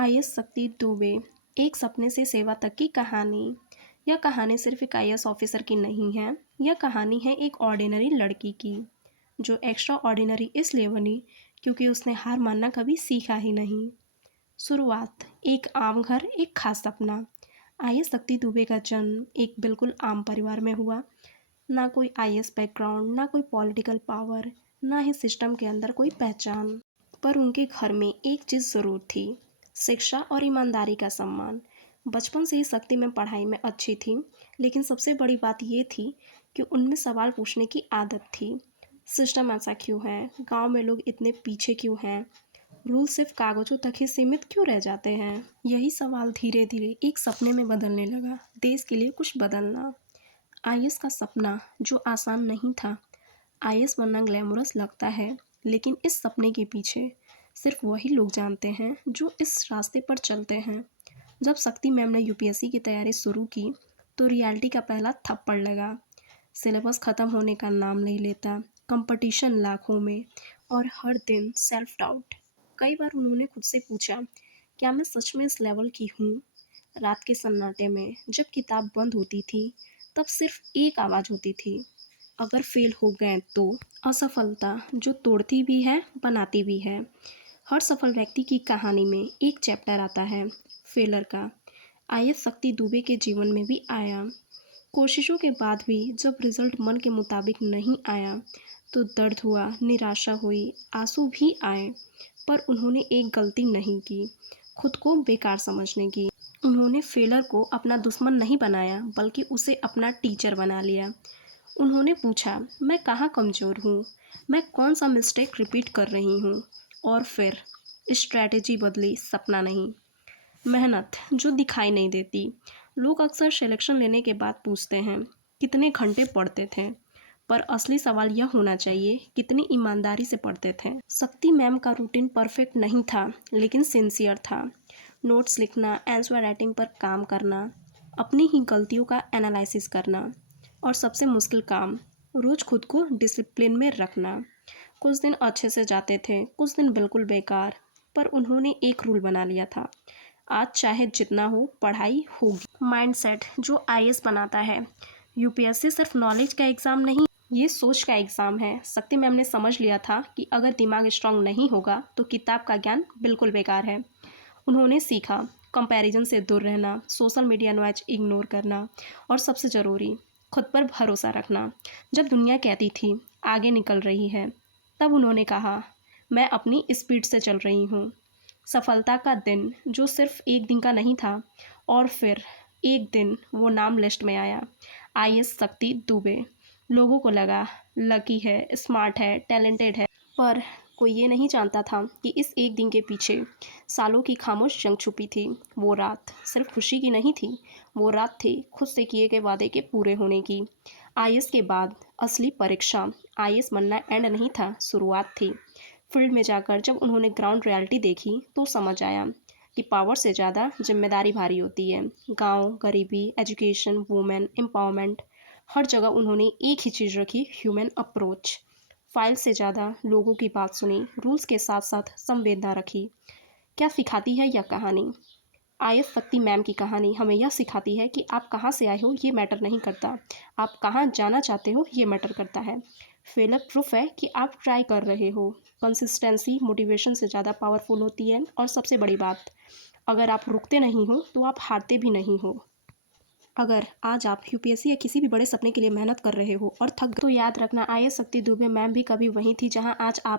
IAS शक्ति दुबे, एक सपने से सेवा तक की कहानी। यह कहानी सिर्फ एक आईएएस ऑफिसर की नहीं है, यह कहानी है एक ऑर्डिनरी लड़की की, जो एक्स्ट्रा ऑर्डिनरी इसलिए बनी क्योंकि उसने हार मानना कभी सीखा ही नहीं। शुरुआत एक आम घर, एक खास सपना। आईएएस शक्ति दुबे का जन्म एक बिल्कुल आम परिवार में हुआ। ना कोई आईएएस बैकग्राउंड, ना कोई पॉलिटिकल पावर, ना ही सिस्टम के अंदर कोई पहचान। पर उनके घर में एक चीज़ ज़रूर थी, शिक्षा और ईमानदारी का सम्मान। बचपन से ही शक्ति में पढ़ाई में अच्छी थी, लेकिन सबसे बड़ी बात ये थी कि उनमें सवाल पूछने की आदत थी। सिस्टम ऐसा क्यों है? गांव में लोग इतने पीछे क्यों हैं? रूल सिर्फ कागजों तक ही सीमित क्यों रह जाते हैं? यही सवाल धीरे धीरे एक सपने में बदलने लगा, देश के लिए कुछ बदलना। आईएएस का सपना जो आसान नहीं था। आईएएस बनना ग्लैमरस लगता है, लेकिन इस सपने के पीछे सिर्फ वही लोग जानते हैं जो इस रास्ते पर चलते हैं। जब शक्ति मैम ने यूपीएससी की तैयारी शुरू की तो रियलिटी का पहला थप्पड़ लगा। सिलेबस ख़त्म होने का नाम नहीं लेता, कंपटीशन लाखों में, और हर दिन सेल्फ डाउट। कई बार उन्होंने खुद से पूछा, क्या मैं सच में इस लेवल की हूँ? रात के सन्नाटे में जब किताब बंद होती थी, तब सिर्फ एक आवाज़ होती थी, अगर फेल हो गए तो। असफलता जो तोड़ती भी है, बनाती भी है। हर सफल व्यक्ति की कहानी में एक चैप्टर आता है फेलर का। आईएएस शक्ति दुबे के जीवन में भी आया। कोशिशों के बाद भी जब रिजल्ट मन के मुताबिक नहीं आया तो दर्द हुआ, निराशा हुई, आंसू भी आए। पर उन्होंने एक गलती नहीं की, खुद को बेकार समझने की। उन्होंने फेलर को अपना दुश्मन नहीं बनाया, बल्कि उसे अपना टीचर बना लिया। उन्होंने पूछा, मैं कहाँ कमज़ोर हूँ, मैं कौन सा मिस्टेक रिपीट कर रही हूँ, और फिर स्ट्रैटेजी बदली, सपना नहीं। मेहनत जो दिखाई नहीं देती। लोग अक्सर सिलेक्शन लेने के बाद पूछते हैं, कितने घंटे पढ़ते थे? पर असली सवाल यह होना चाहिए, कितनी ईमानदारी से पढ़ते थे? शक्ति मैम का रूटीन परफेक्ट नहीं था, लेकिन सिंसियर था। नोट्स लिखना, आंसर राइटिंग पर काम करना, अपनी ही गलतियों का एनालिसिस करना, और सबसे मुश्किल काम, रोज़ खुद को डिसिप्लिन में रखना। कुछ दिन अच्छे से जाते थे, कुछ दिन बिल्कुल बेकार, पर उन्होंने एक रूल बना लिया था, आज चाहे जितना हो पढ़ाई होगी। माइंडसेट जो आईएएस बनाता है। यूपीएससी सिर्फ नॉलेज का एग्ज़ाम नहीं, ये सोच का एग्ज़ाम है। शक्ति मैम ने समझ लिया था कि अगर दिमाग स्ट्रांग नहीं होगा तो किताब का ज्ञान बिल्कुल बेकार है। उन्होंने सीखा कंपैरिजन से दूर रहना, सोशल मीडिया नॉइज इग्नोर करना, और सबसे ज़रूरी, खुद पर भरोसा रखना। जब दुनिया कहती थी आगे निकल रही है, तब उन्होंने कहा, मैं अपनी स्पीड से चल रही हूँ। सफलता का दिन जो सिर्फ एक दिन का नहीं था, और फिर एक दिन वो नाम लिस्ट में आया, आईएएस शक्ति दुबे। लोगों को लगा लकी है, स्मार्ट है, टैलेंटेड है, पर कोई ये नहीं जानता था कि इस एक दिन के पीछे सालों की खामोश जंग छुपी थी। वो रात सिर्फ खुशी की नहीं थी, वो रात थी खुद से किए गए वादे के पूरे होने की। आईएएस के बाद असली परीक्षा, आईएएस बनना एंड नहीं था, शुरुआत थी। फील्ड में जाकर जब उन्होंने ग्राउंड रियलिटी देखी तो समझ आया कि पावर से ज़्यादा जिम्मेदारी भारी होती है। गांव, गरीबी, एजुकेशन, वुमेन एम्पावरमेंट, हर जगह उन्होंने एक ही चीज़ रखी, ह्यूमन अप्रोच। फाइल से ज़्यादा लोगों की बात सुनी, रूल्स के साथ साथ संवेदना रखी। क्या सिखाती है यह कहानी? आईएएस शक्ति मैम की कहानी हमें यह सिखाती है कि आप कहाँ से आए हो ये मैटर नहीं करता, आप कहाँ जाना चाहते हो ये मैटर करता है। फेलर प्रूफ है कि आप ट्राई कर रहे हो। कंसिस्टेंसी मोटिवेशन से ज़्यादा पावरफुल होती है, और सबसे बड़ी बात, अगर आप रुकते नहीं हो तो आप हारते भी नहीं हो। अगर आज आप यूपीएससी या किसी भी बड़े सपने के लिए मेहनत कर रहे हो और थक गए, तो याद रखना, आईएएस शक्ति दुबे मैम भी कभी वहीं थी जहां आज आप